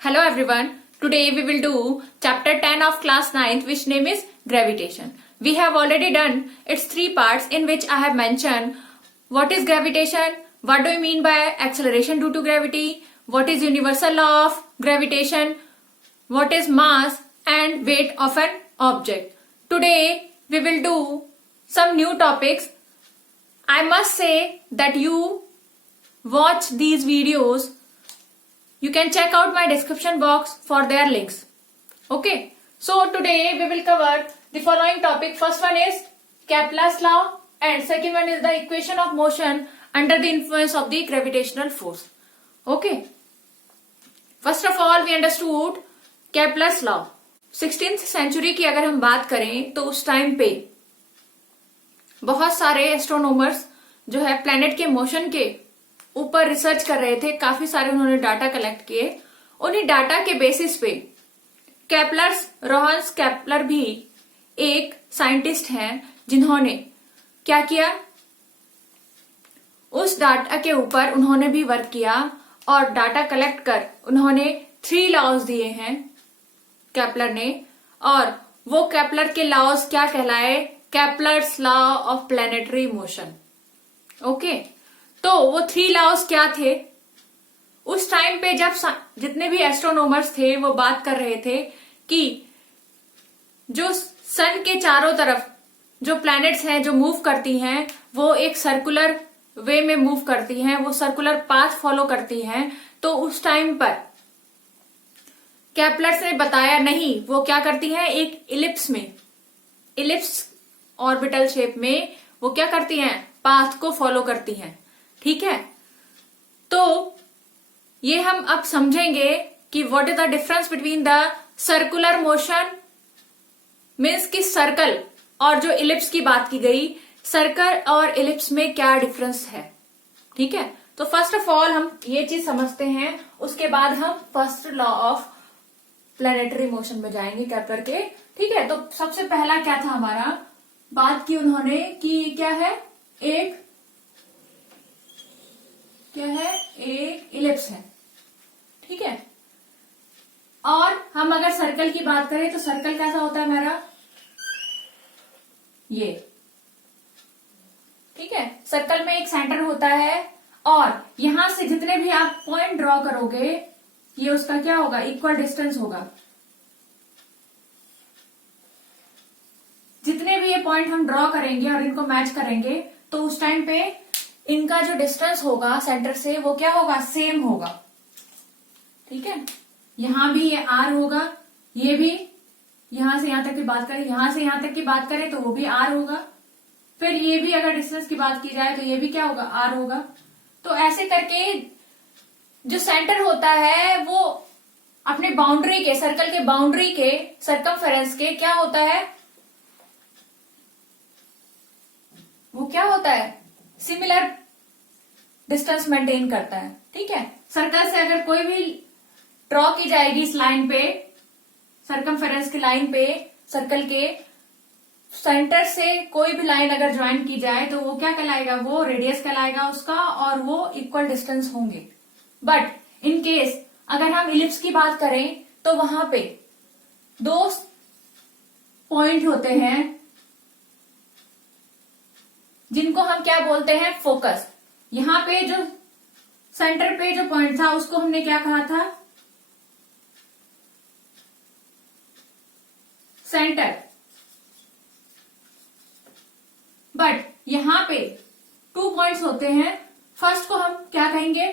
Hello everyone. Today we will do chapter 10 of class 9th, which name is gravitation. We have already done its three parts, in which I have mentioned what is gravitation, what do you mean by acceleration due to gravity, what is universal law of gravitation, what is mass and weight of an object. Today we will do some new topics. I must say that you watch these videos. You can check out my description box for their links. Okay. So today we will cover the following topic. First one is Kepler's law and second one is the equation of motion under the influence of the gravitational force. Okay. First of all we understood Kepler's law. 16th century की अगर हम बात करें तो उस time पे बहुत सारे एस्ट्रोनॉमर्स जो है प्लैनेट के मोशन के ऊपर रिसर्च कर रहे थे. काफी सारे उन्होंने डाटा कलेक्ट किए. उन्हीं डाटा के बेसिस पे रोहन्स केपलर भी एक साइंटिस्ट हैं जिन्होंने क्या किया, उस डाटा के ऊपर उन्होंने भी वर्क किया और डाटा कलेक्ट कर उन्होंने 3 लॉज दिए हैं केपलर ने. और वो केपलर के लॉज क्या कहलाए? Kepler's law of planetary motion. Okay. तो वो 3 लॉज क्या थे? उस टाइम पे जब जितने भी एस्ट्रोनॉमर्स थे वो बात कर रहे थे कि जो सन के चारों तरफ जो प्लैनेट्स हैं जो मूव करती हैं वो एक सर्कुलर वे में मूव करती हैं, वो सर्कुलर पाथ फॉलो करती हैं. तो उस टाइम पर केपलर ने बताया नहीं, वो क्या करती हैं, एक इलिप्स ऑर्बिटल शेप में वो क्या करती हैं, पाथ को फॉलो करती हैं. ठीक है. तो ये हम अब समझेंगे कि what is the difference between the circular motion means कि सर्कल और जो इलिप्स की बात की गई, सर्कल और इलिप्स में क्या डिफरेंस है. ठीक है. तो फर्स्ट ऑफ ऑल हम ये चीज समझते हैं, उसके बाद हम first law of planetary motion में जाएंगे केपलर के. ठीक है. तो सबसे पहला क्या था हमारा, बात की उन्होंने कि क्या है, एक इलिप्स है. ठीक है. और हम अगर सर्कल की बात करें तो सर्कल कैसा होता है हमारा, ये. ठीक है. सर्कल में एक सेंटर होता है और यहां से जितने भी आप पॉइंट ड्रॉ करोगे ये उसका क्या होगा, इक्वल डिस्टेंस होगा. जितने भी ये पॉइंट हम ड्रॉ करेंगे और इनको मैच करेंगे तो उस टाइम पे इनका जो डिस्टेंस होगा सेंटर से वो क्या होगा, सेम होगा. ठीक है. यहां भी ये r होगा, ये भी यहां से यहां तक की बात करें, यहां से यहां तक की बात करें तो वो भी r होगा. फिर ये भी अगर डिस्टेंस की बात की जाए तो ये भी क्या होगा, r होगा. तो ऐसे करके जो सेंटर होता है वो अपने बाउंड्री के, सर्कल के बाउंड्री के सर्कमफेरेंस के क्या होता है, वो क्या होता है, सिमिलर डिस्टेंस मेंटेन करता है. ठीक है. सर्कल से अगर कोई भी ड्रॉ की जाएगी इस लाइन पे, सर्कमफेरेंस की लाइन पे, सर्कल के सेंटर से कोई भी लाइन अगर ज्वाइन की जाए तो वो क्या कहलाएगा, वो रेडियस कहलाएगा उसका और वो इक्वल डिस्टेंस होंगे. बट इन केस अगर हम इलिप्स की बात करें तो वहां पे 2 पॉइंट होते हैं जिनको हम क्या बोलते हैं, फोकस. यहां पे जो सेंटर पे जो पॉइंट था उसको हमने क्या कहा था, सेंटर. बट यहां पे 2 पॉइंट्स होते हैं. फर्स्ट को हम क्या कहेंगे,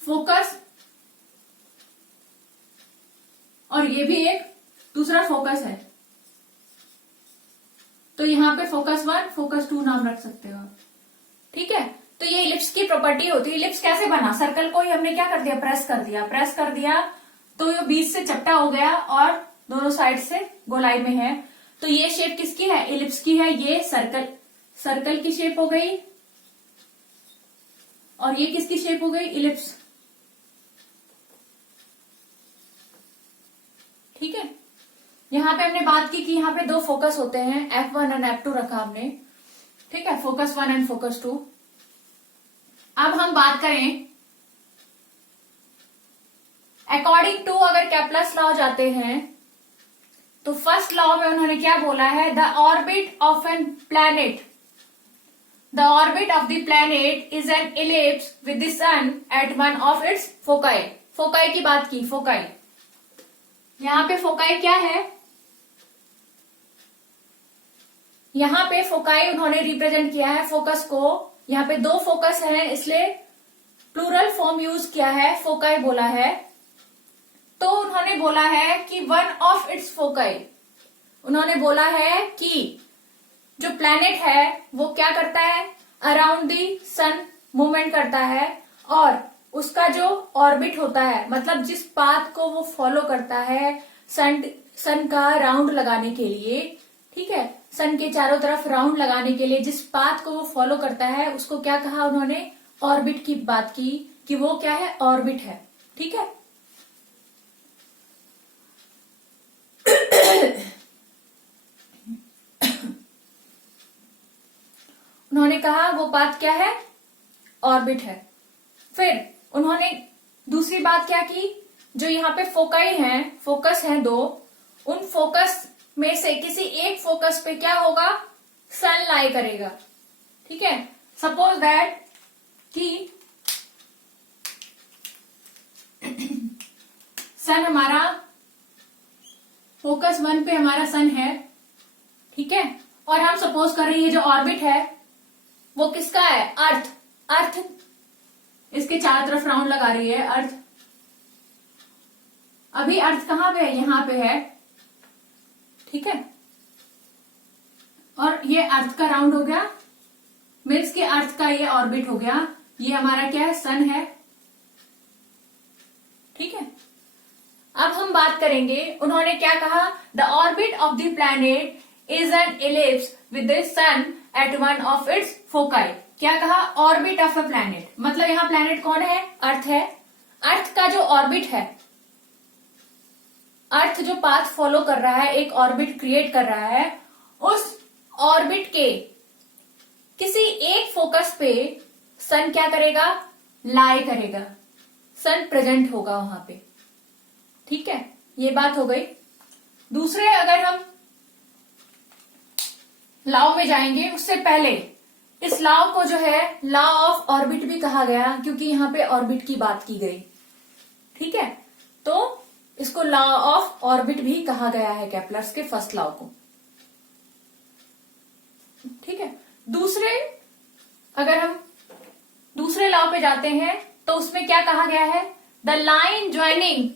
फोकस, और ये भी एक दूसरा फोकस है. तो यहां पे फोकस 1, फोकस 2 नाम रख सकते हो आप. ठीक है. तो ये इलिप्स की प्रॉपर्टी होती है. इलिप्स कैसे बना, सर्कल को ही हमने क्या कर दिया, प्रेस कर दिया तो ये बीच से चपटा हो गया और दोनों साइड से गोलाई में है. तो ये शेप किसकी है, इलिप्स की है. ये सर्कल की शेप हो गई और ये किसकी शेप हो गई, इलिप्स. ठीक है. यहां पे हमने बात की कि यहां पे 2 फोकस होते हैं, F1 और F2 रखा हमने. ठीक है. Focus 1 and focus 2. अब हम बात करें अकॉर्डिंग टू अगर केपलर्स लॉ जाते हैं तो फर्स्ट लॉ में उन्होंने क्या बोला है, the orbit of an planet, the orbit of the planet is an ellipse with the sun at one of its foci. Foci की बात की, फोकाई, यहां पे फोकाई क्या है, यहां पे फोकाई उन्होंने रिप्रेजेंट किया है फोकस को, यहां पे दो फोकस हैं इसलिए प्लूरल फॉर्म यूज किया है, फोकाई बोला है। तो उन्होंने बोला है कि वन ऑफ इट्स फोकाई, उन्होंने बोला है कि जो प्लैनेट है वो क्या करता है, अराउंड दी सन मूवमेंट करता है, और उसका जो ऑर्बिट होता है, मतलब जिस पाथ को वो फॉलो करता है सन का राउंड लगाने के लिए, ठीक है, सन के चारों तरफ राउंड लगाने के लिए जिस पाथ को वो फॉलो करता है उसको क्या कहा उन्होंने, ऑर्बिट की बात की कि वो क्या है, ऑर्बिट है। ठीक है, उन्होंने कहा वो पाथ क्या है, ऑर्बिट है। फिर उन्होंने दूसरी बात क्या की, जो यहाँ पे फोकाई हैं, फोकस हैं दो, उन फोकस में से किसी एक फोकस पे क्या होगा, सन लाई करेगा। ठीक है, सपोज दैट कि सन हमारा फोकस 1 पे हमारा सन है, ठीक है, और हम सपोज कर रही है जो ऑर्बिट है वो किसका है, अर्थ। अर्थ इसके चारों तरफ राउंड लगा रही है अर्थ। अभी अर्थ कहां पे है, यहां पे है, ठीक है, और ये अर्थ का राउंड हो गया, मीन्स के अर्थ का ये ऑर्बिट हो गया, ये हमारा क्या है, सन है। ठीक है, अब हम बात करेंगे, उन्होंने क्या कहा, the orbit of the planet is an ellipse with the sun at one of its foci. क्या कहा, ऑर्बिट ऑफ अ प्लैनेट, मतलब यहां प्लैनेट कौन है, अर्थ है। अर्थ का जो ऑर्बिट है, अर्थ जो पाथ फॉलो कर रहा है, एक ऑर्बिट क्रिएट कर रहा है, उस ऑर्बिट के किसी एक फोकस पे सन क्या करेगा, लाई करेगा, सन प्रेजेंट होगा वहां पे। ठीक है, ये बात हो गई। दूसरे अगर हम लॉ में जाएंगे, उससे पहले इस लॉ को जो है लॉ ऑफ ऑर्बिट भी कहा गया, क्योंकि यहां पे ऑर्बिट की बात की गई। ठीक है, तो इसको लॉ ऑफ ऑर्बिट भी कहा गया है, केपलर्स के फर्स्ट लॉ को। ठीक है, दूसरे अगर हम दूसरे लॉ पे जाते हैं तो उसमें क्या कहा गया है, the line joining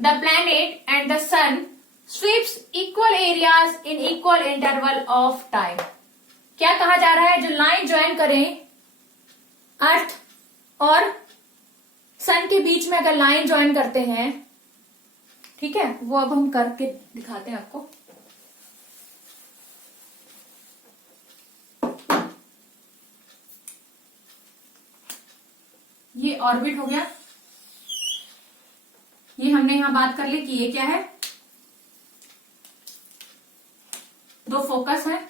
the planet and the sun sweeps equal areas in equal interval of time. क्या कहा जा रहा है, जो लाइन ज्वाइन करें अर्थ और सन के बीच में अगर लाइन ज्वाइन करते हैं, ठीक है, वो अब हम करके दिखाते हैं आपको। ये ऑर्बिट हो गया, ये हमने यहां बात कर ली कि ये क्या है, दो फोकस है।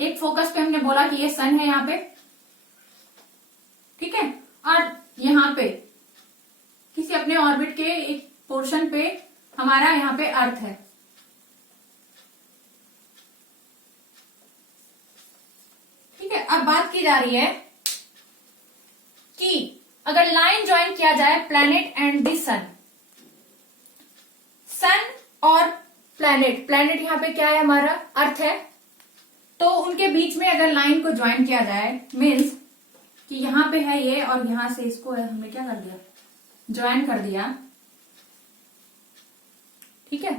एक फोकस पे हमने बोला कि ये सन है यहां पे, ठीक है, और यहां पे किसी अपने ऑर्बिट के एक पोर्शन पे हमारा यहां पे अर्थ है। ठीक है, अब बात की जा रही है कि अगर लाइन ज्वाइन किया जाए प्लैनेट एंड द सन, सन और प्लैनेट, प्लैनेट यहां पे क्या है, हमारा अर्थ है, तो उनके बीच में अगर लाइन को ज्वाइन किया जाए, मीन्स कि यहां पे है ये और यहां से इसको हमने क्या कर दिया, ज्वाइन कर दिया। ठीक है,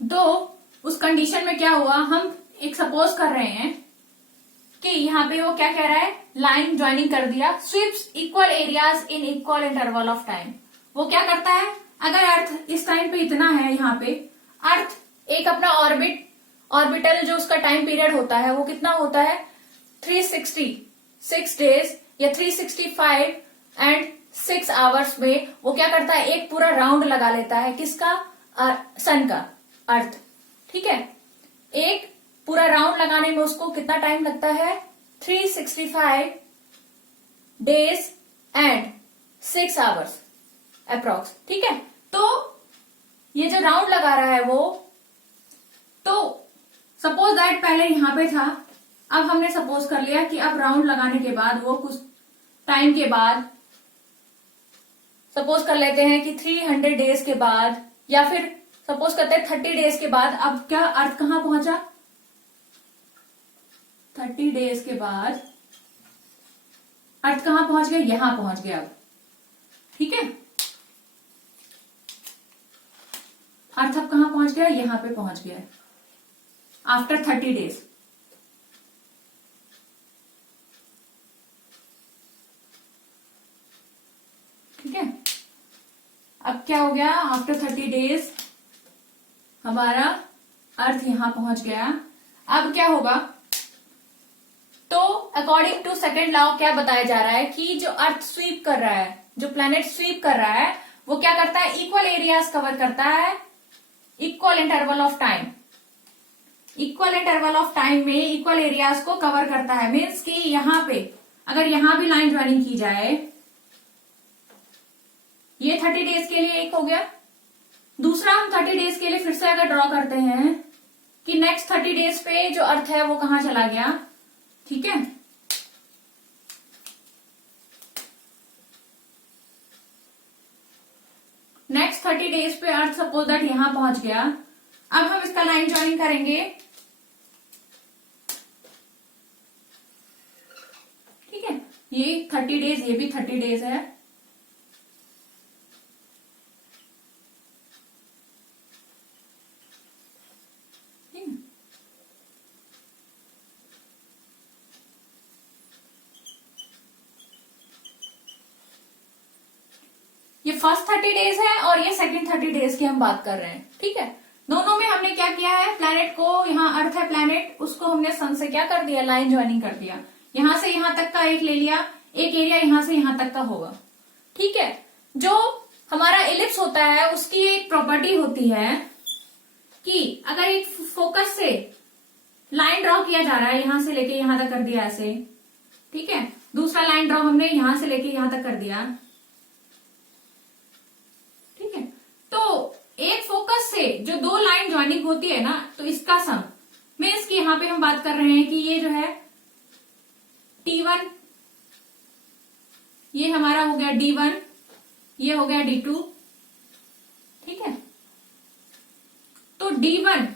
तो उस कंडीशन में क्या हुआ, हम एक सपोज कर रहे हैं कि यहां पे वो क्या कह रहा है, लाइन ज्वाइनिंग कर दिया, sweeps equal areas in equal interval of time. वो क्या करता है, अगर अर्थ इस टाइम पे इतना है, यहाँ पे अर्थ एक अपना ऑर्बिटल जो उसका टाइम पीरियड होता है वो कितना होता है, 366 डेज या 365 एंड 6 आवर्स में वो क्या करता है, एक पूरा राउंड लगा लेता है, किसका, सन का, अर्थ। ठीक है, एक पूरा राउंड लगाने में उसको कितना टाइम लगता है, 365 डेज एंड 6 आवर्स अप्रॉक्स। ठीक है, तो ये जो राउंड लगा रहा है वो, तो सपोज दैट पहले यहां पे था, अब हमने सपोज कर लिया कि अब राउंड लगाने के बाद वो कुछ टाइम के बाद, सपोज कर लेते हैं कि 300 डेज के बाद, या फिर सपोज करते हैं 30 डेज के बाद, अब क्या अर्थ कहां पहुंचा, 30 डेज के बाद अर्थ कहां पहुंच गया, यहां पहुंच गया अब। ठीक है, अर्थ अब कहां पहुंच गया, यहां पे पहुंच गया आफ्टर 30 डेज। ठीक है, अब क्या हो गया, आफ्टर 30 डेज हमारा अर्थ यहां पहुंच गया। अब क्या होगा, तो अकॉर्डिंग टू सेकंड लॉ क्या बताया जा रहा है कि जो अर्थ स्वीप कर रहा है, जो प्लैनेट स्वीप कर रहा है, वो क्या करता है, इक्वल एरियाज कवर करता है, equal interval of time. Equal interval of time में इक्वल एरियाज को कवर करता है। मीन्स कि यहां पे अगर यहां भी लाइन ज्वाइनिंग की जाए, ये 30 डेज के लिए एक हो गया। दूसरा हम 30 डेज के लिए फिर से अगर ड्रॉ करते हैं कि नेक्स्ट 30 डेज पे जो अर्थ है वो कहां चला गया। ठीक है, नेक्स्ट 30 डेज पे अर्थ सपोज दैट यहां पहुंच गया। अब हम इसका लाइन ज्वाइनिंग करेंगे। ठीक है, ये 30 डेज, ये भी 30 डेज है। ये फर्स्ट 30 डेज है और ये सेकंड 30 डेज की हम बात कर रहे हैं। ठीक है, दोनों में हमने क्या किया है, प्लैनेट को, यहाँ अर्थ है प्लैनेट, उसको हमने सन से क्या कर दिया, लाइन ज्वाइनिंग कर दिया। यहां से यहां तक का एक ले लिया, एक एरिया यहां से यहां तक का होगा। ठीक है, जो हमारा इलिप्स होता है उसकी एक प्रॉपर्टी होती है कि अगर एक फोकस से लाइन ड्रॉ किया जा रहा है, यहां से लेके यहां तक कर दिया ऐसे। ठीक है, दूसरा लाइन ड्रॉ हमने यहां से लेके यहां तक कर दिया। ठीक है, तो एक फोकस से जो दो लाइन ज्वाइनिंग होती है ना, तो इसका सम मीन्स कि यहां पे हम बात कर रहे हैं कि ये जो है T1, ये हमारा हो गया D1, ये हो गया D2। ठीक है, तो D1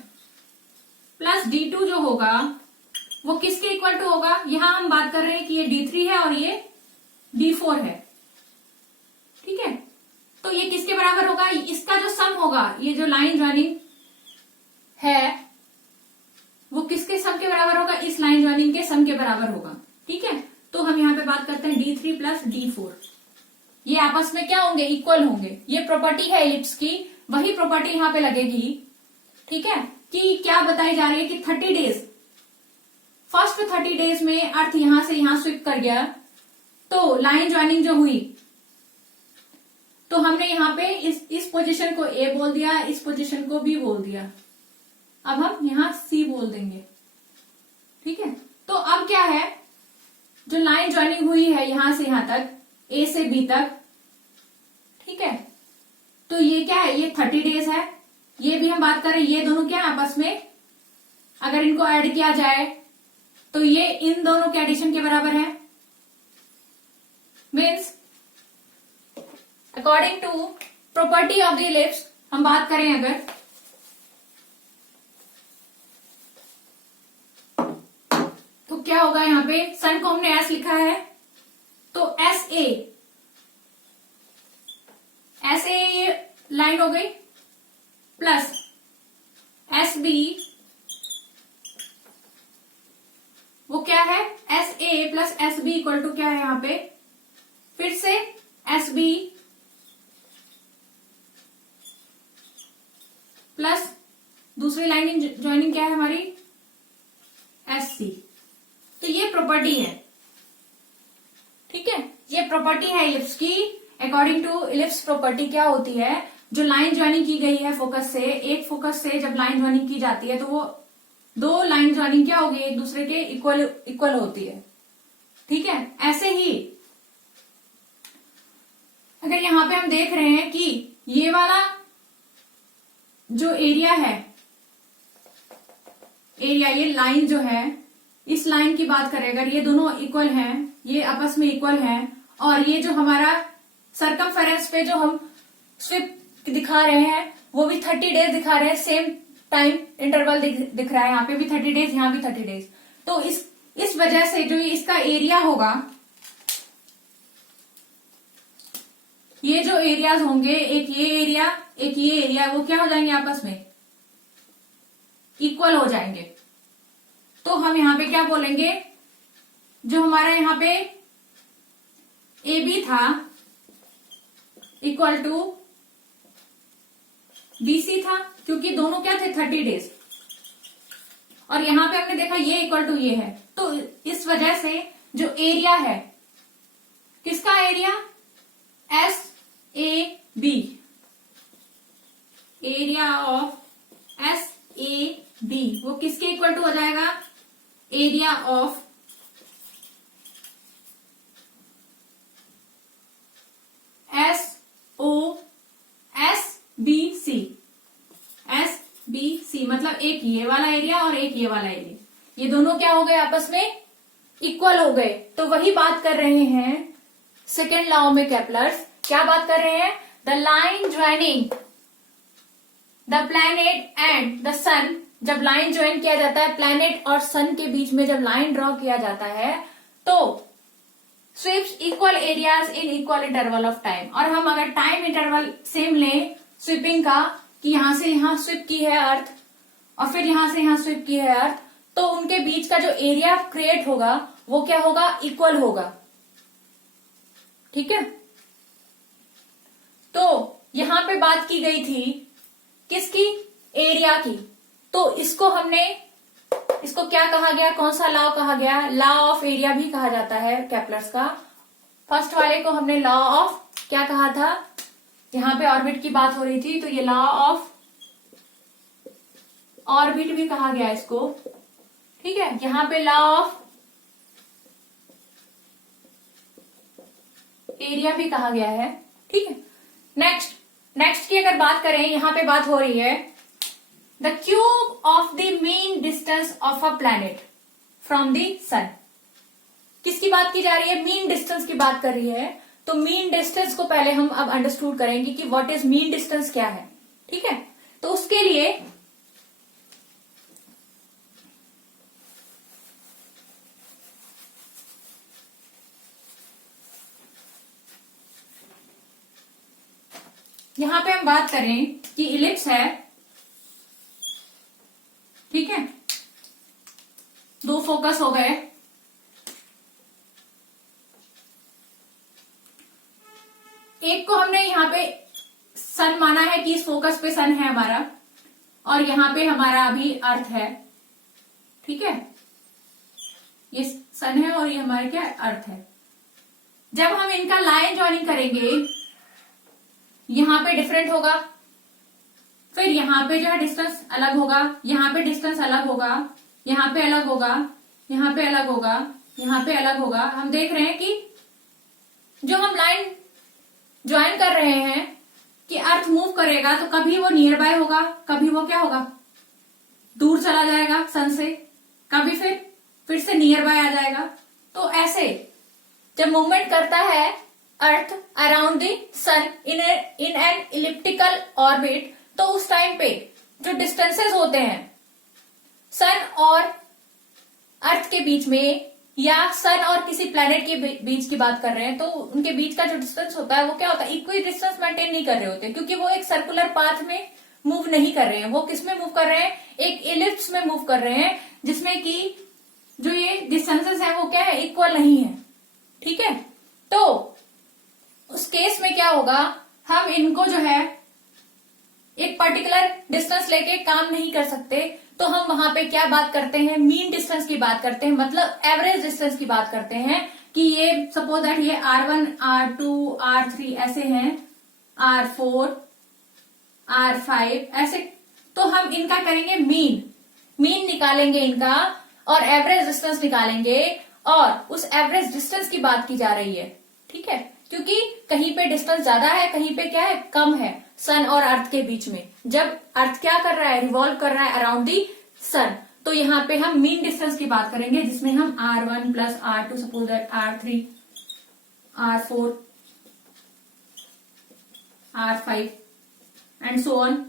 प्लस D2 जो होगा वो किसके इक्वल टू होगा, यहां हम बात कर रहे हैं कि ये D3 है और ये D4 है। ठीक है, तो ये किसके बराबर होगा, इसका जो सम होगा, ये जो लाइन ज्वाइनिंग है वो किसके सम के बराबर होगा, इस लाइन ज्वाइनिंग के सम के बराबर होगा। ठीक है, तो हम यहाँ पे बात करते हैं D3 प्लस D4, ये आपस में क्या होंगे, इक्वल होंगे। ये प्रॉपर्टी है इलिप्स की, वही प्रॉपर्टी यहाँ पे लगेगी। ठीक है, कि क्या बताई जा रही है कि 30 डेज, फर्स्ट 30 डेज में अर्थ यहां से यहां स्विप कर गया, तो लाइन ज्वाइनिंग जो हुई, तो हमने यहाँ पे इस पोजीशन को A बोल दिया, इस पोजीशन को B बोल दिया। अब हम यहाँ C बोल देंगे। ठीक है, तो अब क्या है, जो लाइन ज्वाइनिंग हुई है यहां से यहां तक, A से B तक। ठीक है, तो ये क्या है, ये 30 डेज है। ये भी हम बात करें, ये दोनों क्या है आपस में, अगर इनको ऐड किया जाए तो ये इन दोनों के एडिशन के बराबर है। Means according to property of the ellipse हम बात करें अगर, तो क्या होगा, यहां पे सन को हमने एस लिखा है, तो एस ए ये लाइन हो गई, प्लस एस बी, वो क्या है, S A plus S B equal to क्या है यहां पे, फिर से एस बी प्लस दूसरी लाइन ज्वाइनिंग क्या है हमारी, एस सी। तो ये प्रॉपर्टी है। ठीक है, ये प्रॉपर्टी है इलिप्स की। अकॉर्डिंग टू इलिप्स प्रॉपर्टी क्या होती है, जो लाइन ज्वाइनिंग की गई है फोकस से, एक फोकस से जब लाइन ज्वाइनिंग की जाती है तो वो दो लाइन ज्वाइनिंग क्या होगी, एक दूसरे के इक्वल होती है। ठीक है, ऐसे ही अगर यहाँ पे हम देख रहे हैं कि ये वाला जो एरिया है, एरिया ये लाइन जो है, इस लाइन की बात करें अगर, ये दोनों इक्वल हैं, ये आपस में इक्वल हैं, और ये जो हमारा सरकमफेरेंस पे जो हम स्वीप दिखा रहे हैं वो भी 30 डेज दिखा रहे हैं, सेम टाइम इंटरवल दिख रहा है, यहाँ पे भी 30 डेज, यहाँ भी 30 डेज। तो इस वजह से जो इसका एरिया होगा, ये जो एरियाज होंगे, एक ये एरिया एक ये एरिया, वो क्या हो जाएंगे आपस में इक्वल हो जाएंगे। तो हम यहाँ पे क्या बोलेंगे, जो हमारा यहाँ पे ए बी था इक्वल टू BC था, क्योंकि दोनों क्या थे 30 डेज, और यहां पे हमने देखा ये इक्वल टू ये है। तो इस वजह से जो एरिया है, किसका area, SAB, area of SAB वो किसके इक्वल टू हो जाएगा, एरिया ऑफ SBC, मतलब एक ये वाला एरिया और एक ये वाला एरिया, ये दोनों क्या हो गए आपस में इक्वल हो गए। तो वही बात कर रहे हैं सेकेंड लॉ में केपलर्स, क्या बात कर रहे हैं, the line joining the planet and the sun, जब लाइन ज्वाइन किया जाता है प्लैनेट और सन के बीच में, जब लाइन ड्रॉ किया जाता है तो sweeps equal areas in equal interval of time. और हम अगर टाइम इंटरवल सेम लें स्वीपिंग का, कि यहां से यहां स्वीप की है अर्थ और फिर यहां से यहां स्वीप की है अर्थ, तो उनके बीच का जो एरिया क्रिएट होगा वो क्या होगा, इक्वल होगा। ठीक है, तो यहां पे बात की गई थी किसकी, एरिया की। तो इसको क्या कहा गया, कौन सा लॉ कहा गया, लॉ ऑफ एरिया भी कहा जाता है केपलर्स का। फर्स्ट वाले को हमने लॉ ऑफ क्या कहा था, यहां पे ऑर्बिट की बात हो रही थी, तो ये लॉ ऑफ ऑर्बिट भी कहा गया इसको। ठीक है, यहां पे लॉ ऑफ एरिया भी कहा गया है। ठीक है, नेक्स्ट की अगर बात करें, यहां पे बात हो रही है the cube of the mean distance of a planet from the sun. किसकी बात की जा रही है, मीन डिस्टेंस की बात कर रही है। तो मीन डिस्टेंस को पहले हम अब अंडरस्टूड करेंगे कि व्हाट इज मीन डिस्टेंस क्या है। ठीक है, तो उसके लिए यहां पे हम बात करें कि इलिप्स है, ठीक है, दो फोकस हो गए, एक को हमने यहाँ पे सन माना है कि इस फोकस पे सन है हमारा, और यहाँ पे हमारा अभी अर्थ है। ठीक है, ये सन है और ये हमारे क्या अर्थ है। जब हम इनका लाइन ज्वाइनिंग करेंगे, यहां पे डिफरेंट होगा, फिर यहाँ पे जो है डिस्टेंस अलग होगा, यहाँ पे डिस्टेंस अलग होगा, यहाँ पे अलग होगा, यहाँ पे अलग होगा, यहाँ पे अलग होगा। हम देख रहे हैं कि जो हम लाइन ज्वाइन कर रहे हैं कि अर्थ मूव करेगा तो कभी वो नियर बाय होगा, कभी वो क्या होगा, दूर चला जाएगा सन से, कभी फिर से नियर बाय आ जाएगा। तो ऐसे जब मूवमेंट करता है earth around the sun in an elliptical orbit, तो उस टाइम पे जो डिस्टेंसेस होते हैं सन और अर्थ के बीच में, या सन और किसी प्लेनेट के बीच की बात कर रहे हैं, तो उनके बीच का जो डिस्टेंस होता है वो क्या होता है, इक्वल डिस्टेंस मेंटेन नहीं कर रहे होते, क्योंकि वो एक सर्कुलर पाथ में मूव नहीं कर रहे हैं। वो किस में मूव कर रहे हैं, एक इलिप्स में मूव कर रहे हैं, जिसमें कि जो ये डिस्टेंसेस है वो क्या है, इक्वल नहीं है। ठीक है, तो उस केस में क्या होगा, हम इनको जो है एक पर्टिकुलर डिस्टेंस लेके काम नहीं कर सकते, तो हम वहां पे क्या बात करते हैं, मीन डिस्टेंस की बात करते हैं, मतलब एवरेज डिस्टेंस की बात करते हैं कि ये सपोज दैट ये R1 R2 R3 ऐसे हैं, R4 R5 ऐसे, तो हम इनका करेंगे मीन निकालेंगे इनका, और एवरेज डिस्टेंस निकालेंगे, और उस एवरेज डिस्टेंस की बात की जा रही है। ठीक है, क्योंकि कहीं पे डिस्टेंस ज्यादा है, कहीं पे क्या है, कम है सन और अर्थ के बीच में। जब अर्थ क्या कर रहा है, रिवॉल्व कर रहा है अराउंड दी सन, तो यहाँ पे हम मीन डिस्टेंस की बात करेंगे, जिसमें हम R1 plus R2, suppose that R3, R4, R5 and so on,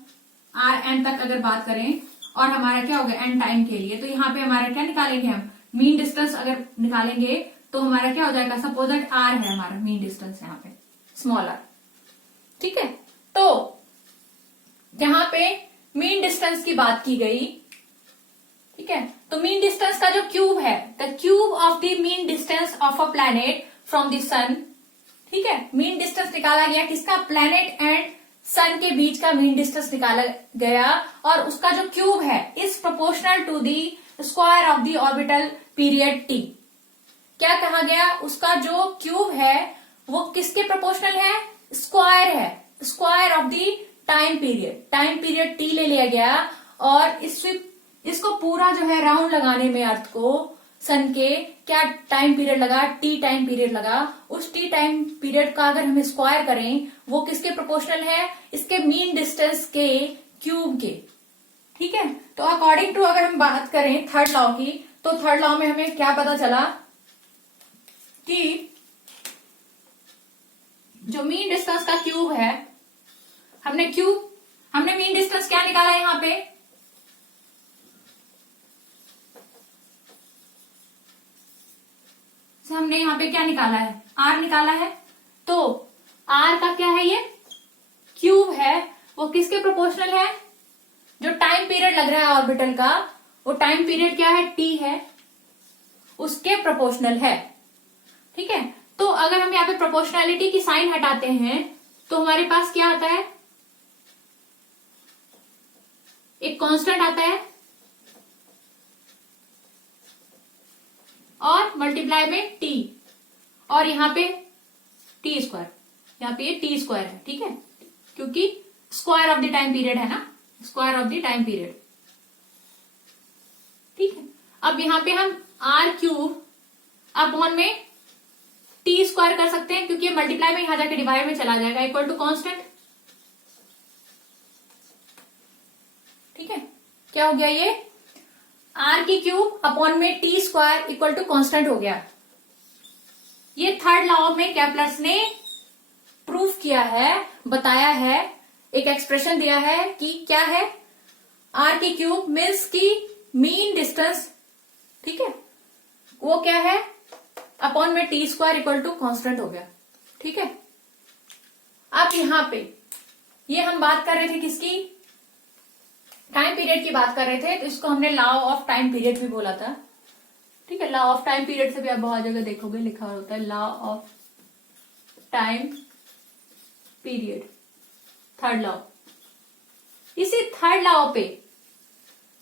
Rn तक अगर बात करें, और हमारा क्या होगा n टाइम के लिए, तो यहाँ पे हमारा क्या निकालेंगे, हम मीन डिस्टेंस अगर निकालेंगे तो हमारा क्या हो जाएगा, सपोज दैट R है हमारा मीन डिस्टेंस यहाँ पे, स्मॉल r, ठीक है। तो यहाँ पे मीन डिस्टेंस की बात की गई, ठीक है। तो मीन डिस्टेंस का जो क्यूब है, the cube of the mean distance of a planet from the sun, ठीक है। मीन डिस्टेंस निकाला गया किसका, प्लैनेट एंड सन के बीच का मीन डिस्टेंस निकाला गया, और उसका जो क्यूब है is proportional to the square of the orbital period T. क्या कहा गया, उसका जो क्यूब है वो किसके प्रोपोर्शनल है, स्क्वायर है, square of the time period, time period T ले लिया गया, और इसको पूरा जो है राउंड लगाने में अर्थ को, सन के क्या टाइम पीरियड लगा, टी टाइम पीरियड लगा। उस टी टाइम पीरियड का अगर हम स्क्वायर करें, वो किसके प्रोपोर्शनल है, इसके मीन डिस्टेंस के क्यूब के, ठीक है। तो अकॉर्डिंग टू अगर हम बात करें थर्ड लॉ की, तो थर्ड लॉ में हमें क्या पता चला कि जो मीन डिस्टेंस का क्यूब है, हमने मीन डिस्टेंस क्या निकाला यहां पे, हमने यहाँ पे क्या निकाला है, R निकाला है। तो R का क्या है, ये क्यूब है, वो किसके प्रोपोर्शनल है, जो टाइम पीरियड लग रहा है ऑर्बिटल का, वो टाइम पीरियड क्या है, T है, उसके प्रोपोर्शनल है, ठीक है। तो अगर हम यहाँ पे प्रोपोर्शनैलिटी की साइन हटाते हैं, तो हमारे पास क्या आता है, एक कांस्टेंट आता है, और मल्टीप्लाई में t, और यहाँ पे टी स्क्वायर, यहाँ पे ये टी स्क्वायर है, ठीक है, क्योंकि square of the time period है ना, square of the time period, ठीक है। अब यहाँ पे हम r क्यूब अपॉन में टी स्क्वायर कर सकते हैं, क्योंकि ये मल्टीप्लाई में यहां जाके डिवाइड में चला जाएगा, इक्वल टू कांस्टेंट, ठीक है। क्या हो गया, ये r की क्यूब अपॉन में T square equal to constant हो गया। ये थर्ड लॉ में केप्लर्स ने प्रूफ किया है, बताया है, एक एक्सप्रेशन दिया है कि क्या है, r की क्यूब मीन्स की मीन डिस्टेंस, ठीक है, वो क्या है, अपॉन में T square equal to constant हो गया, ठीक है। अब यहां पे ये हम बात कर रहे थे किसकी, टाइम पीरियड की बात कर रहे थे, तो इसको हमने लॉ ऑफ टाइम पीरियड भी बोला था, ठीक है। लॉ ऑफ टाइम पीरियड से भी आप बहुत जगह देखोगे लिखा होता है law of time period, third law. इसी थर्ड लॉ पे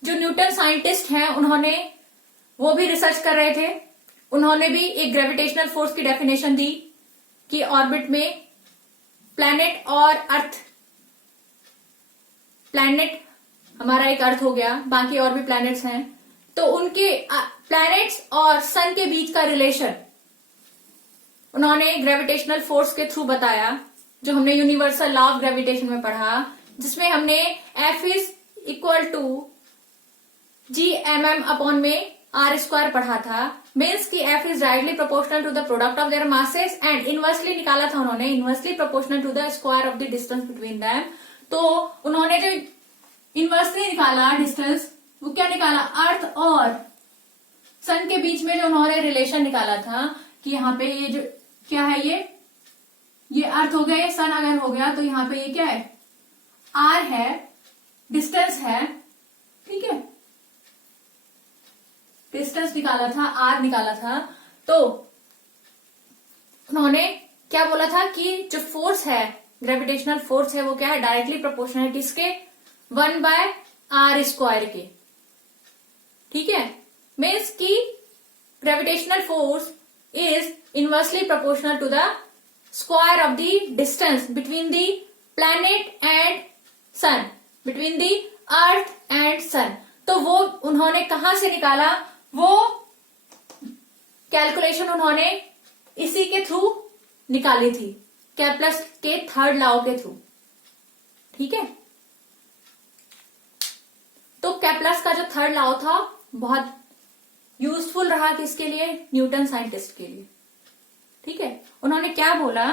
जो न्यूटन साइंटिस्ट हैं, उन्होंने वो भी रिसर्च कर रहे थे, उन्होंने भी एक ग्रेविटेशनल फोर्स की डेफिनेशन दी कि ऑर्बिट में प्लैनेट और अर्थ, प्लैनेट हमारा एक अर्थ हो गया, बाकी और भी प्लैनेट्स हैं, तो उनके प्लैनेट्स और सन के बीच का रिलेशन उन्होंने ग्रेविटेशनल फोर्स के थ्रू बताया, जो हमने यूनिवर्सल लॉ ऑफ ग्रेविटेशन में पढ़ा, जिसमें हमने F is equal to GMM upon में R स्क्वायर पढ़ा था, मीन्स की F is directly proportional to the product of their masses and inversely निकाला था उन्होंने, inversely proportional to the square of the distance between them. तो उन्होंने जो इनवर्सली निकाला डिस्टेंस, वो क्या निकाला, अर्थ और सन के बीच में जो उन्होंने रिलेशन निकाला था कि यहाँ पे ये जो क्या है, ये अर्थ हो गया, ये सन अगर हो गया, तो यहाँ पे ये क्या है, R है, डिस्टेंस है, ठीक है, डिस्टेंस निकाला था, R निकाला था। तो उन्होंने क्या बोला था कि जो फोर्स है, ग्रेविटेशनल फोर्स है, वो क्या है, डायरेक्टली प्रोपोर्शनल है किसके, 1/r स्क्वायर के, ठीक है। मीन्स की gravitational force is inversely proportional to the square of the distance between the planet and sun, between the earth and sun. तो वो उन्होंने कहां से निकाला, वो कैलकुलेशन उन्होंने इसी के थ्रू निकाली थी कैप्लस के थर्ड लॉ के थ्रू। ठीक है, तो कैप्लस का जो थर्ड लॉ था बहुत यूजफुल रहा किसके लिए, न्यूटन साइंटिस्ट के लिए। ठीक है, उन्होंने क्या बोला,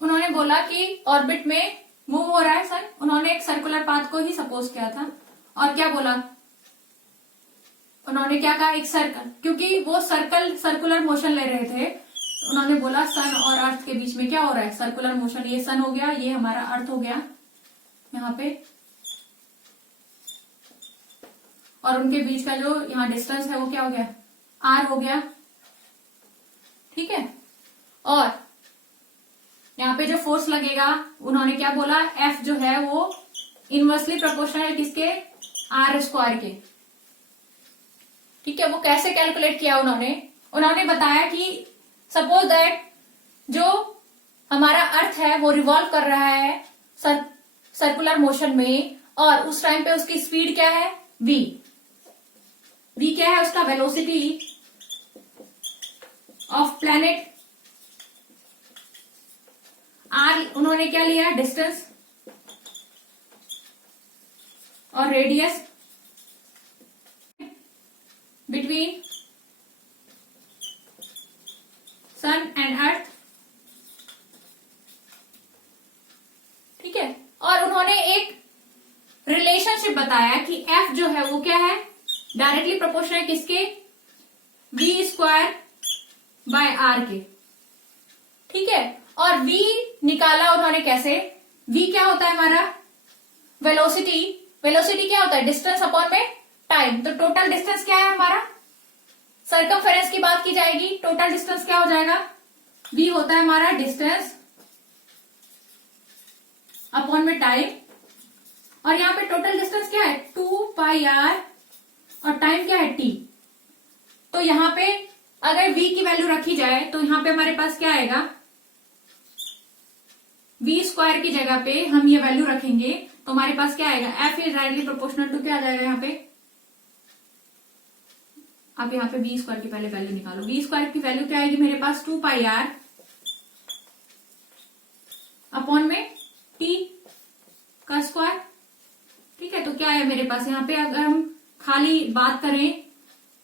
उन्होंने बोला कि ऑर्बिट में मूव हो रहा है सन, उन्होंने एक सर्कुलर पाथ को ही सपोज किया था। और क्या बोला उन्होंने, क्या कहा, एक सर्कल, क्योंकि वो सर्कुलर मोशन ले रहे थे, उन्होंने बोला सन और अर्थ के बीच में क्या हो रहा है, सर्कुलर मोशन। ये सन हो गया, ये हमारा अर्थ हो गया यहाँ पे, और उनके बीच का जो यहाँ डिस्टेंस है वो क्या हो गया, आर हो गया। ठीक है, और यहाँ पे जो फोर्स लगेगा उन्होंने क्या बोला, एफ जो है वो इनवर्सली प्रोपोर्शनल है किसके, आर स्क्वायर के। ठीक है, वो कैसे कैलकुलेट किया उन्होंने बताया कि सपोज दैट जो हमारा अर्थ है वो रिवॉल्व कर रहा है सर्कुलर मोशन में, और उस टाइम पे उसकी स्पीड क्या है, v क्या है, उसका वेलोसिटी ऑफ प्लैनेट, आर उन्होंने क्या लिया, डिस्टेंस और radius between sun and earth. ठीक है, और उन्होंने एक रिलेशनशिप बताया कि एफ जो है वो क्या है, डायरेक्टली प्रोपोर्शनल है किसके, वी स्क्वायर बाय आर के। ठीक है, और v निकाला उन्होंने कैसे, v क्या होता है हमारा, वेलोसिटी क्या होता है, डिस्टेंस अपॉन में टाइम। तो टोटल डिस्टेंस क्या है हमारा, सर्कमफेरेंस की बात की जाएगी, टोटल डिस्टेंस क्या हो जाएगा, v होता है हमारा डिस्टेंस अपॉन में टाइम, और यहाँ पे टोटल डिस्टेंस क्या है, 2πr, और टाइम क्या है, t। तो यहाँ पे अगर v की वैल्यू रखी जाए तो यहाँ पे हमारे पास क्या आएगा, v स्क्वायर की जगह पे हम ये वैल्यू रखेंगे तो हमारे पास क्या आएगा, f is directly proportional to क्या आ जाएगा, यहाँ पे आप यहाँ पे v स्क्वायर की पहले वैल्यू निकालो, v स्क्वायर की वैल्यू क्या आएगी मेरे पास, 2πr अपॉन में t का स्क्वायर। ठीक है, तो क्या है मेरे पास यहाँ पे, अगर हम खाली बात करें,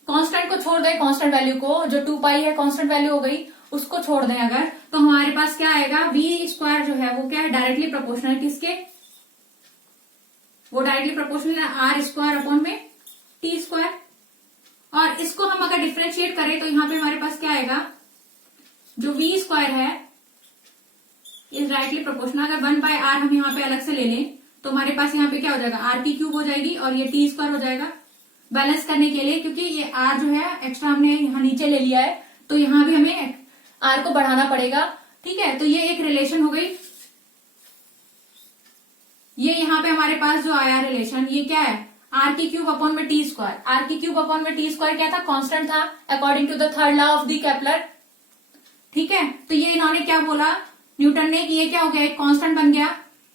कांस्टेंट को छोड़ दें, कांस्टेंट वैल्यू को, जो 2π है कांस्टेंट वैल्यू हो गई, उसको छोड़ दें अगर, तो हमारे पास क्या आएगा, v स्क्वायर जो है वो क्या है, डायरेक्टली प्रोपोर्शनल किसके, वो डायरेक्टली प्रोपोर्शनल है आर स्क्वायर अपॉन में टी स्क्वायर। और इसको हम अगर डिफ्रेंशिएट करें तो यहाँ पे हमारे पास क्या आएगा, जो v स्क्वायर है इज डायरेक्टली प्रोपोर्शनल, अगर 1/r हम यहाँ पे अलग से ले लें तो हमारे पास यहाँ पे क्या हो जाएगा, आर की क्यूब हो जाएगी, और ये टी स्क्वायर हो जाएगा बैलेंस करने के लिए, क्योंकि ये आर जो है एक्स्ट्रा हमने यहाँ नीचे ले लिया है, तो यहाँ भी हमें आर को बढ़ाना पड़ेगा। ठीक है, तो ये एक रिलेशन हो गई, ये यहाँ पे हमारे पास जो आया रिलेशन, ये क्या है, आर की क्यूब अपॉन में टी स्क्वायर। आर की क्यूब अपॉन में टी स्क्वायर क्या था, कांस्टेंट था according to the third law of the Kepler. ठीक है, तो ये इन्होंने क्या बोला न्यूटन ने, कि ये क्या हो गया, एक कांस्टेंट बन गया,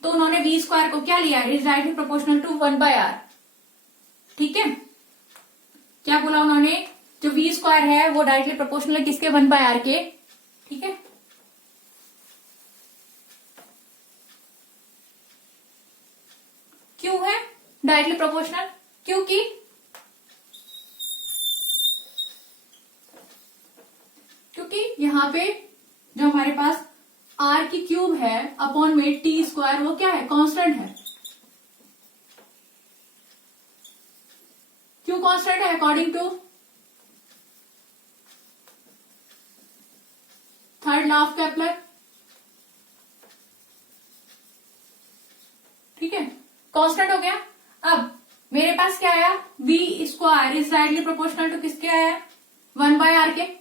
तो उन्होंने वी स्क्वायर को क्या लिया, is directly proportional to 1/r। ठीक है, क्या बोला उन्होंने, जो वी स्क्वायर है वो डायरेक्टली प्रोपोर्शनल है किसके, 1/r के। ठीक है, क्यों है डायरेक्टली प्रोपोर्शनल, क्योंकि यहां पे जो हमारे पास आर की क्यूब है अपॉन में टी स्क्वायर, वो क्या है, कांस्टेंट है। क्यों कांस्टेंट है, according to third law of Kepler. ठीक है, कांस्टेंट हो गया। अब मेरे पास क्या आया, v square is directly proportional to किसके आया, 1/r के।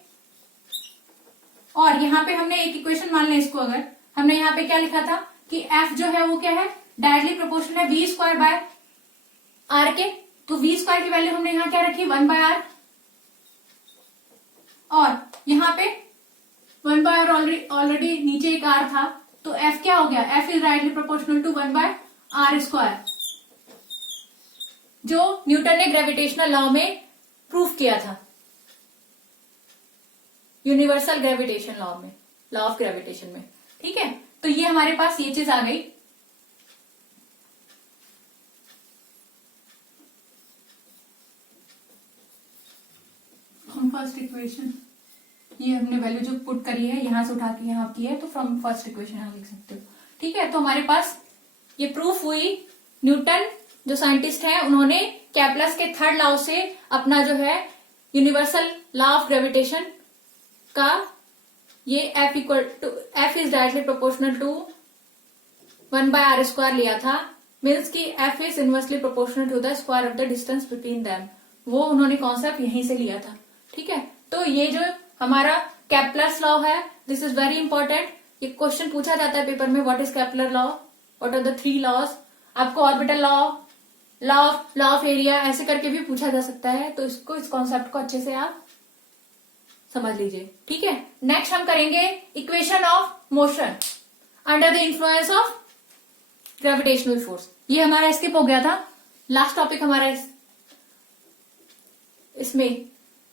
और यहाँ पे हमने एक इक्वेशन मान लें इसको, अगर हमने यहाँ पे क्या लिखा था कि f जो है वो क्या है, डायरेक्टली प्रोपोर्शनल है v स्क्वायर बाय r के, तो v स्क्वायर की वैल्यू हमने यहाँ क्या रखी, 1/r, और यहाँ पे 1/r ऑलरेडी नीचे एक r था, तो F क्या हो गया, F is rightly proportional to 1/r², जो न्यूटन ने ग्रेविटेशनल लॉ में प्रूफ किया था, यूनिवर्सल ग्रेविटेशन लॉ में, लॉ ऑफ ग्रेविटेशन में। ठीक है, तो ये हमारे पास ये चीज आ गई। फ्रॉम फर्स्ट इक्वेशन, ये हमने वैल्यू जो पुट करी है यहां से उठा के यहां की है, तो फ्रॉम फर्स्ट इक्वेशन यहां लिख सकते हो। ठीक है, तो हमारे पास ये प्रूफ हुई, न्यूटन जो साइंटिस्ट हैं उन्होंने कैप्लस के थर्ड लॉ से अपना जो है यूनिवर्सल लॉ ऑफ ग्रेविटेशन का ये F is directly proportional to 1/r² लिया था, मीन्स कि F is inversely proportional to the square of the distance between them, वो उन्होंने कॉन्सेप्ट यहीं से लिया था। ठीक है, तो ये जो हमारा केप्लर्स लॉ है, दिस इज वेरी इंपॉर्टेंट। ये क्वेश्चन पूछा जाता है पेपर में, what is Kepler law, what are the 3 laws. आपको orbital law, law of area ऐसे करके भी पूछा जा सकता है, तो इसको, इस कॉन्सेप्ट को अच्छे से आप समझ लीजिए। ठीक है, नेक्स्ट हम करेंगे equation of motion under the influence of gravitational force. ये हमारा स्किप हो गया था, लास्ट टॉपिक हमारा इसमें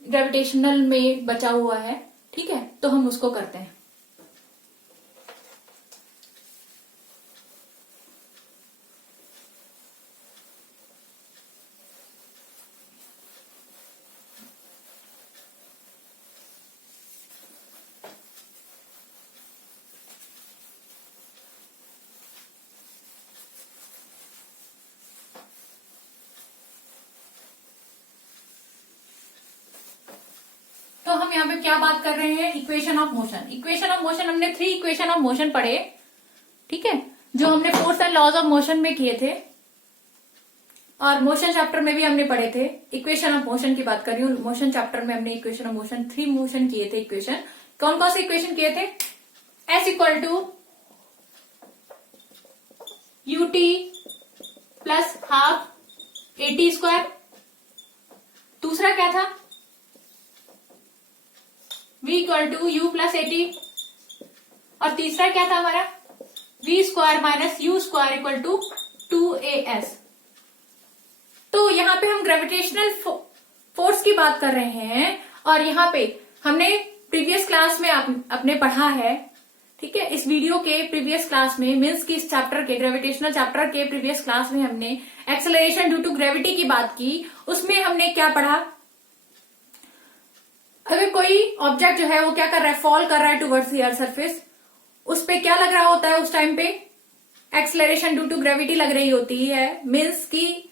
ग्रेविटेशनल में बचा हुआ है। ठीक है, तो हम उसको करते हैं। तो हम यहाँ पे क्या बात कर रहे हैं, equation of motion. Equation of motion हमने 3 इक्वेशन ऑफ मोशन पढ़े। ठीक है, जो हमने force and laws of motion में किए थे, और मोशन चैप्टर में भी हमने पढ़े थे। इक्वेशन ऑफ मोशन की बात कर रही हूँ, मोशन चैप्टर में हमने इक्वेशन ऑफ मोशन 3 मोशन किए थे। इक्वेशन कौन कौन से इक्वेशन किए थे, S equal to ut plus half at²। दूसरा क्या था, v equal to u plus at। और तीसरा क्या था हमारा, v² minus u² equal to 2as। तो यहाँ पे हम ग्रेविटेशनल फोर्स की बात कर रहे हैं, और यहाँ पे हमने प्रीवियस क्लास में अपने पढ़ा है। ठीक है, इस वीडियो के प्रीवियस क्लास में, मीन्स कि इस चैप्टर के, ग्रेविटेशनल चैप्टर के प्रीवियस क्लास में हमने एक्सेलरेशन ड्यू टू ग्रेविटी की बात की। उसमें हमने क्या पढ़ा, अगर कोई ऑब्जेक्ट जो है वो क्या कर रहा है, फॉल कर रहा है टुवर्ड्स द अर्थ सरफेस, उस पे क्या लग रहा होता है उस टाइम पे, एक्सेलरेशन ड्यू टू ग्रेविटी लग रही होती है, मीन्स की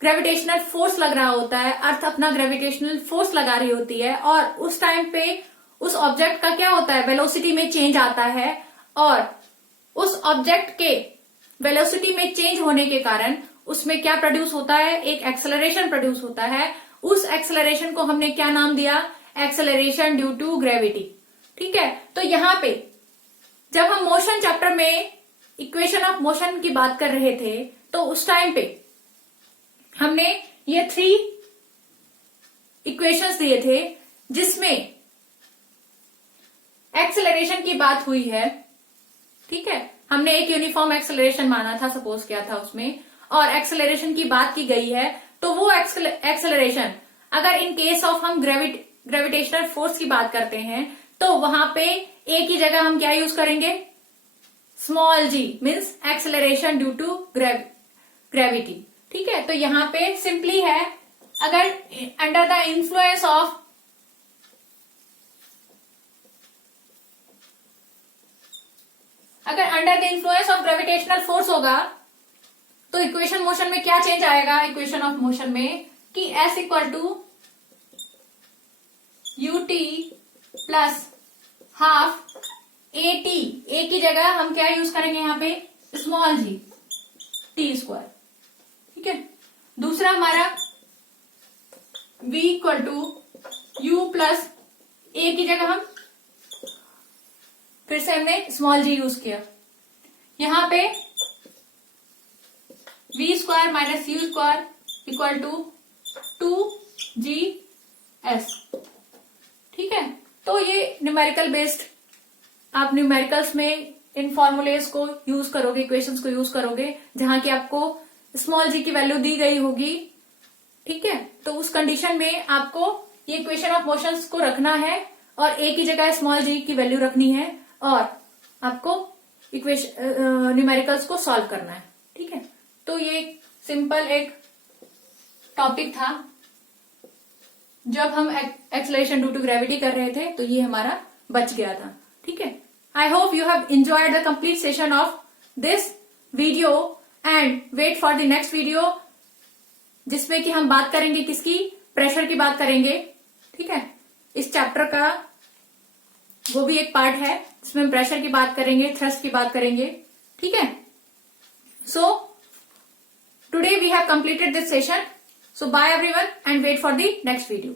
ग्रेविटेशनल फोर्स लग रहा होता है, अर्थ अपना ग्रेविटेशनल फोर्स लगा रही होती है, और उस टाइम पे उस ऑब्जेक्ट का क्या होता है, वेलोसिटी में चेंज आता है, और उस ऑब्जेक्ट के वेलोसिटी में चेंज होने के कारण उसमें क्या प्रोड्यूस होता है, एक एक्सेलरेशन प्रोड्यूस होता है। उस एक्सेलरेशन को हमने क्या नाम दिया, एक्सेलरेशन ड्यू टू ग्रेविटी। ठीक है, तो यहाँ पे जब हम मोशन चैप्टर में इक्वेशन ऑफ मोशन की बात कर रहे थे, तो उस टाइम पे हमने ये 3 इक्वेशंस दिए थे, जिसमें एक्सेलरेशन की बात हुई है। ठीक है, हमने एक यूनिफॉर्म एक्सेलरेशन माना था, सपोज किया था उसमें, और एक्सेलरेशन की बात की गई है। तो वो एक्सेलरेशन अगर इन केस ऑफ हम ग्रेविटेशनल फोर्स की बात करते हैं, तो वहां पे एक ही जगह हम क्या यूज करेंगे, small g, means acceleration due to gravity. ठीक है, तो यहाँ पे सिंपली है, अगर under the influence of gravitational force होगा, तो इक्वेशन मोशन में क्या चेंज आएगा, इक्वेशन ऑफ मोशन में, कि S equal to ut plus half at, a की जगह हम क्या यूज करेंगे यहाँ पे, स्मॉल g, t²। ठीक है, दूसरा हमारा v equal to u plus a की जगह हम फिर से हमने स्मॉल g यूज किया, यहाँ पे v² minus u² equal to 2gs। ठीक है, तो ये न्यूमेरिकल बेस्ड, आप न्यूमेरिकल्स में इन फॉर्मूलेज को यूज करोगे, इक्वेशंस को यूज करोगे, जहां की आपको स्मॉल जी की वैल्यू दी गई होगी, ठीक है। तो उस कंडीशन में आपको ये इक्वेशन ऑफ मोशंस को रखना है और ए की जगह स्मॉल जी की वैल्यू रखनी है और आपको इक्वेशन न्यूमेरिकल्स को सॉल्व करना है, ठीक है। तो ये सिंपल एक टॉपिक था। जब हम एक्सेलरेशन ड्यू टू ग्रेविटी कर रहे थे तो ये हमारा बच गया था, ठीक है। I hope you have enjoyed the complete session of this video and wait for the next video, जिसमें कि हम बात करेंगे किसकी, प्रेशर की बात करेंगे, ठीक है। इस चैप्टर का वो भी एक पार्ट है जिसमें हम प्रेशर की बात करेंगे, थ्रस्ट की बात करेंगे, ठीक है। So today we have completed this session. So bye everyone and wait for the next video.